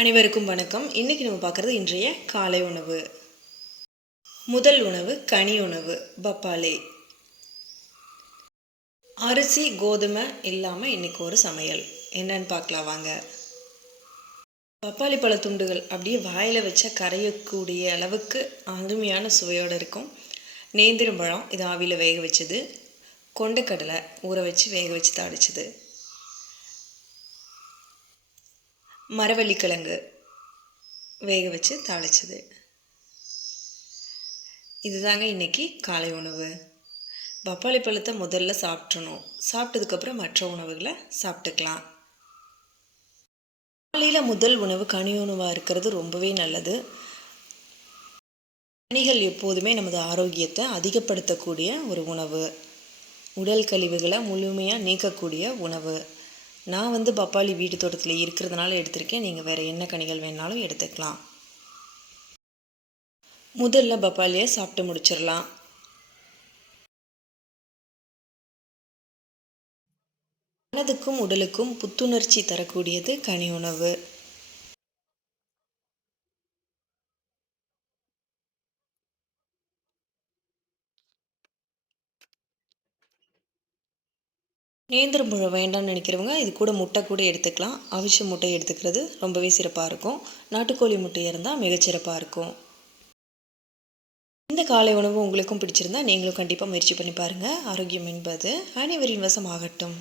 அனைவருக்கும் வணக்கம். இன்றைக்கி நம்ம பார்க்குறது இன்றைய காலை உணவு. முதல் உணவு கனி உணவு பப்பாளி. அரிசி கோதுமை இல்லாமல் இன்றைக்கி ஒரு சமையல் என்னன்னு பார்க்கலாம் வாங்க. பப்பாளி பழ துண்டுகள் அப்படியே வாயில் வச்சா கரையக்கூடிய அளவுக்கு அருமையான சுவையோடு இருக்கும். நேந்திரம்பழம் இது ஆவியில் வேக வச்சது. கொண்டைக்கடலை ஊற வச்சு வேக வச்சு தாளிச்சது. மரவள்ளிக்கிழங்கு வேக வச்சு தாளிச்சது. இதுதாங்க இன்றைக்கி காலை உணவு. பப்பாளி பழத்தை முதல்ல சாப்பிட்றணும். சாப்பிட்டதுக்கப்புறம் மற்ற உணவுகளை சாப்பிட்டுக்கலாம். காலையில் முதல் உணவு கனி உணவாக இருக்கிறது ரொம்பவே நல்லது. கனிகள் எப்போதுமே நமது ஆரோக்கியத்தை அதிகப்படுத்தக்கூடிய ஒரு உணவு. உடல் கழிவுகளை முழுமையாக நீக்கக்கூடிய உணவு. நான் பப்பாளி வீட்டு தோட்டத்தில் இருக்கிறதுனால எடுத்திருக்கேன். நீங்கள் வேறு என்ன கனிகள் வேணாலும் எடுத்துக்கலாம். முதல்ல பப்பாளியை சாப்பிட்டு முடிச்சிடலாம். மனதுக்கும் உடலுக்கும் புத்துணர்ச்சி தரக்கூடியது கனி உணவு. நேந்திரம்பழம் வேண்டாம்னு நினைக்கிறவங்க இது கூட முட்டை கூட எடுத்துக்கலாம். அவிச்ச முட்டை எடுத்துக்கிறது ரொம்பவே சிறப்பாக இருக்கும். நாட்டுக்கோழி முட்டையாக இருந்தால் மிகச்சிறப்பாக இருக்கும். இந்த காலை உணவு உங்களுக்கும் பிடிச்சிருந்தா நீங்களும் கண்டிப்பாக முயற்சி பண்ணி பாருங்கள். ஆரோக்கியம் என்பது அனைவரின் வசமாகட்டும்.